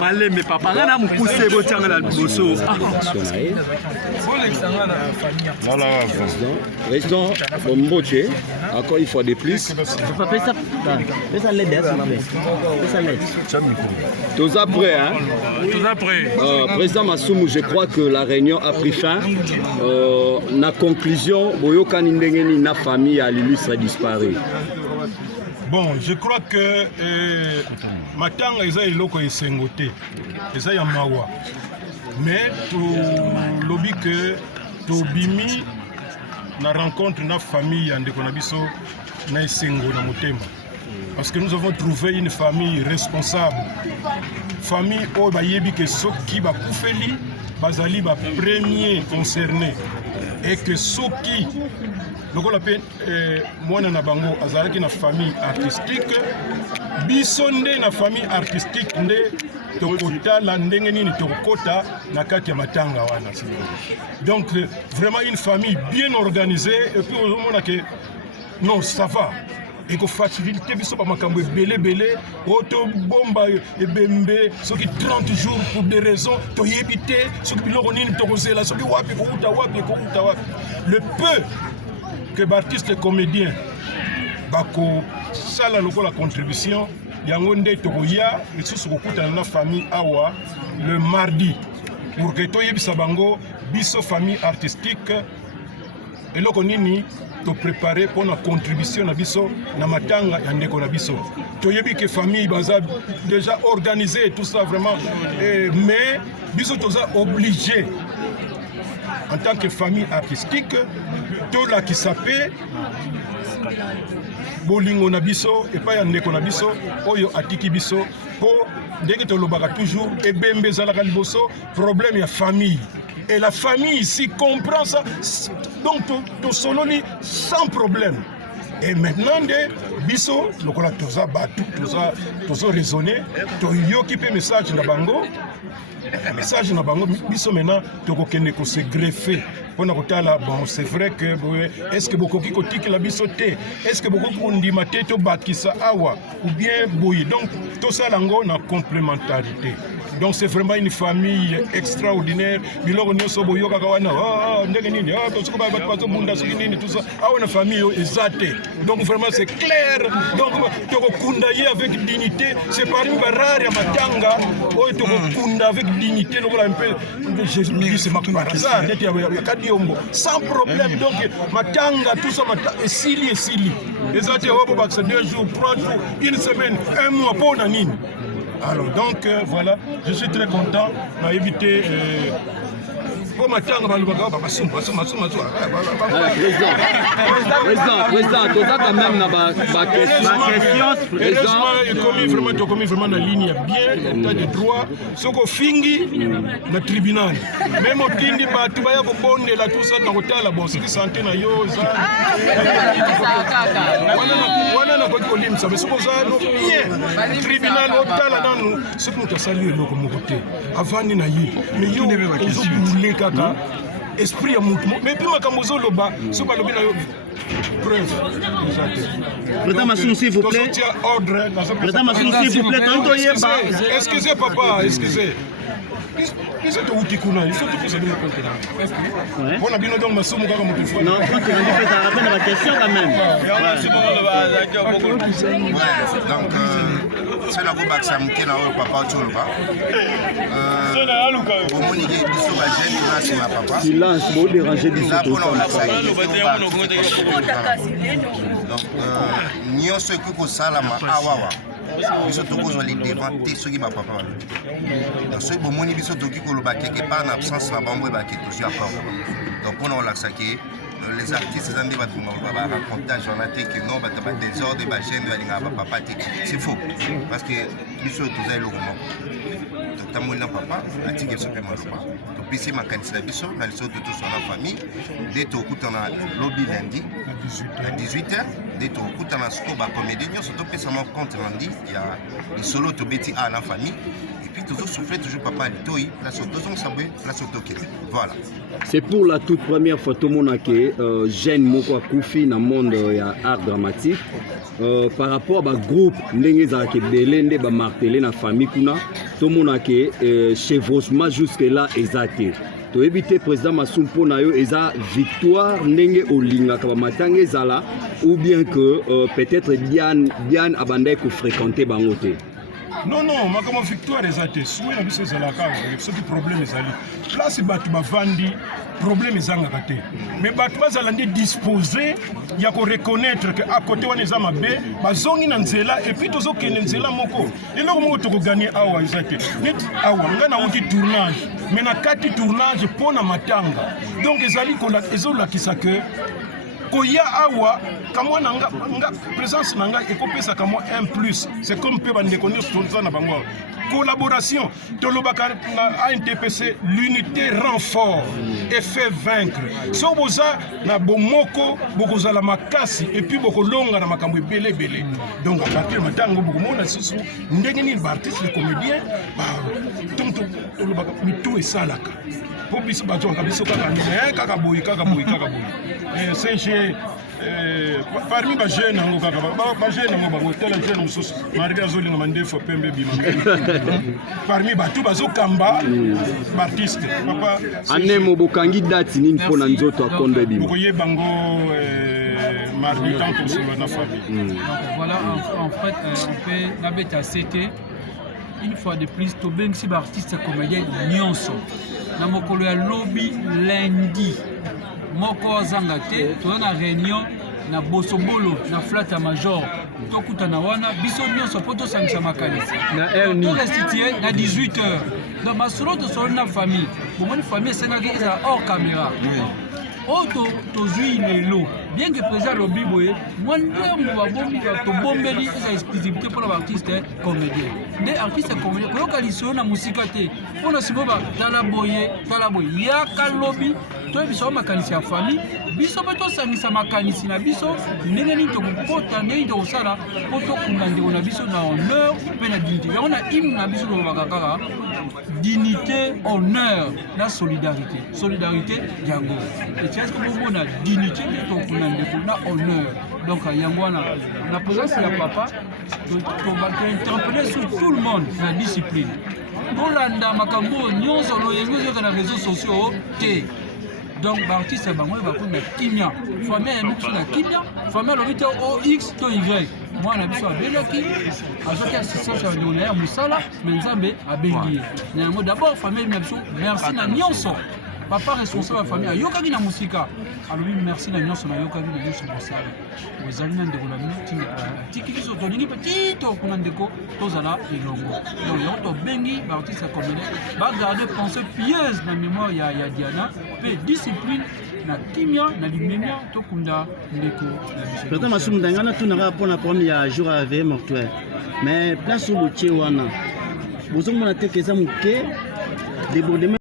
Malembe papa ngana mukuse botanga la boso. Voilà, président Mboche, encore il faut des plus. Tous après, hein? Tous après. Président Massoumou, je crois que la réunion a pris fin. La conclusion, Boyoka Nindengeni, na famille à l'illustre disparu. Bon, je crois que Matanga eza eloko esengote, eza ya mawa. Mais tout lobby que tout bimi na rencontre na famille ande konabiso na esengo na motema. Parce que nous avons trouvé une famille responsable. Famille o ba yebi que soki ba kufeli bazali ba premier concerné et que soki donc la peine moi na bango azalaki na famille artistique bisonde na famille artistique nde tokota la ndenge nini tokota na kati ya matanga wana. Donc vraiment une famille bien organisée et puis on a que non ça va et que facilité biso pa makambo belé auto bomba et bembe soki 30 jours pour des raisons to yebité soki biloko nini tokozela soki wapi ko wapi le peu que l'artiste comédien bako sala loko la contribution yango nde tokoya lisusu kokutana na famille awa le mardi pour que toyebisa bango biso famille artistique eloko nini to préparer pour la contribution na biso na matanga ya ndeko na biso toyebi que famille baza déjà organisé tout ça vraiment mais biso toza obligé en tant que famille artistique, tout la qui s'appelle bolingo na biso et pas yandeko na biso oyo atiki biso pour dès que tu lobaka toujours et bembe zalaka liboso problème ya famille et la famille ici comprend ça donc to sololi sans problème. Et maintenant, biso, lokola toza batu, toza raisonner, to yoki pe message na bango, message na bango, biso maintenant, toko kende ko se greffer. Pona kotala, bon, c'est vrai que, est-ce que beaucoup qui kotik la biso te, est-ce que beaucoup qui ondima te to bakisa awa, ou bien boye. Donc, tout ça lango na complémentarité. Donc c'est vraiment une famille extraordinaire. Biloko nyoso boyoka kawana, ndenge nini, to ba bato bunda soki nini tout ça. Une famille ezate. Donc vraiment c'est clair. Donc toko kunda ye avec dignité, c'est parmi les rares ya matanga, toko kunda avec dignité, donc un peu je dis c'est ma hasard, net ya kadiombo sans problème. Donc matanga tout ça matanga esili. Ezate obo baksa 2 jours, 3 jours, une semaine, un mois pour nini. Alors donc voilà, je suis très content d'être évité. Président, tu as quand même ma question. Tu as commis vraiment la ligne bien, l'état de droit. Ce qu'on finit dans le tribunal. Même au Tindi, tu vas y avoir tout ça dans l'hôtel, la bonne santé, na yo, ça. Mais tribunal, hôtel, là, nous, ce qu'on t'a salué, nous, comme côté. Avant, nous, mais yo, ils ont boulé, kaka. Esprit à mouvement. Mais puis, ma camozo, le bas, ce qu'on a preuve. Président Massoum, s'il vous plaît. Président Massoum, s'il vous plaît. Excusez, papa, excusez. Ils sont où Tikuna, ils sont tous les deux. On a bien donc ma somme comme mon non, quand tu as fait rappel à la question quand même. Donc, c'est la robe qui est là, papa, tu le vois. Silence, vous dérangez du Donc, nous sommes tous salama awawa. Biso tokozwali devant te soki bapapa donc soki bomoni biso toki koloba quelque part en absence na bango ebaki tozwi accord donc mpona kolakisaki les artistes eza nde bato baracontage wana te ke non bato badésordre bagene balingaka bapapa te c'est faux parce que biso toza eloko moko totamoli na papa atiki biso mpe maloba topesi makanisi na biso na liso totoso na famille nde tokutana lobi lundi à 18h nde tokutana siko bacomédie nyonso topesa mwa compte rendu ya lisolo tobeti a na famille et puis toujours souffler toujours papa litoi place tozong sabwe place tokete voilà. C'est pour la toute première fois tout le monde que jeune moko akufi na monde ya art dramatique par rapport à groupe ndenge za ke belende ba marteler na famille kuna tout le monde que chevauchement jusque là exacté to éviter président Masumpo na yo eza victoire ndenge olingaka ba matanga ezala ou bien que peut-être Diane abandai ko fréquenter bango te. Non, ma victoire est athée. Souhait na biso ezala ka, ce qui problème ezali. Place batu bavandi, problème ezanga kate. Mais batu bazala ndi disposer ya ko reconnaître que à côté wana eza mabe, bazongi na nzela et puis tozo kende nzela moko. Eloko moko toko gagner awa ezate. Net awa ngana uti tournage. Mais na kati tournage pona matanga. Donc ezali kola ezola kisaka koya awa kamwa nanga présence nanga ekopesa kamwa un plus c'est comme pe bande connaître tout na bango collaboration tolobaka na ANTPC l'unité renfort et fait vaincre so boza na bomoko bokozala makasi et puis bokolonga na makambo ebele donc à partir matango bokomona susu ndenge ni artiste les comédiens donc tolobaka mitu esalaka po biso bato kabiso kaka boyi CG parmi les jeunes, parmi les kamba artistes. Ane mobokangi date nini pona nzoto akondo bima. Mardi tant pour sur la famille. Voilà, en fait, on peut la bête à CT. Une fois de plus, to ben si artiste comédien nyonso. Na mokolo ya lobby lundi. Moko zangate, to na réunion na bosobolo na flat major. To kutana wana biso nyonso poto sangisa makanisi. Na erni. To restituer na 18h. Dans ma solo de son na famille. Pour mon famille c'est na hors caméra. Auto tozui lelo bien que président lobby boye moi ndemo babombi to bombeli esa exclusivité pour l'artiste comédien des artistes comédien ko kalisio na musika te pona siboba tala boye ya ka lobby to biso makanisi ya famille biso beto sangisa makanisi na biso ndenge ni to kokota ndenge to sala poto kumande na biso na honneur pe na dignité ya on a hymne na biso lo bakaka dignité honneur la solidarité yango est-ce que vous avez dignité de honneur donc la présence de papa interpeller sur tout le monde la discipline Bolanda makambo nyonso loyengo sur les réseaux sociaux donc l'artiste va na kimia famille na kimia famille l'obité OX to Y moi na biso abelaki azoki assistance ya ndona ya musala mais nzambe abengi na d'abord famille na biso merci na nyonso papa responsable de la famille ayokaki na musika alors merci na nyonso na yokaki na nyonso musala ozali na ndeko na miti tiki biso tolingi petito kuna ndeko tozala elongo donc yango tobengi baartiste ya comédien bagarde pensée pieuse na mémoire ya Diana pe discipline na kimia na limemia tokunda ndeko Président Masumu Ndangana tunaka pona premier jour avec mortuaire mais place où le wana bozomona te keza muke débordement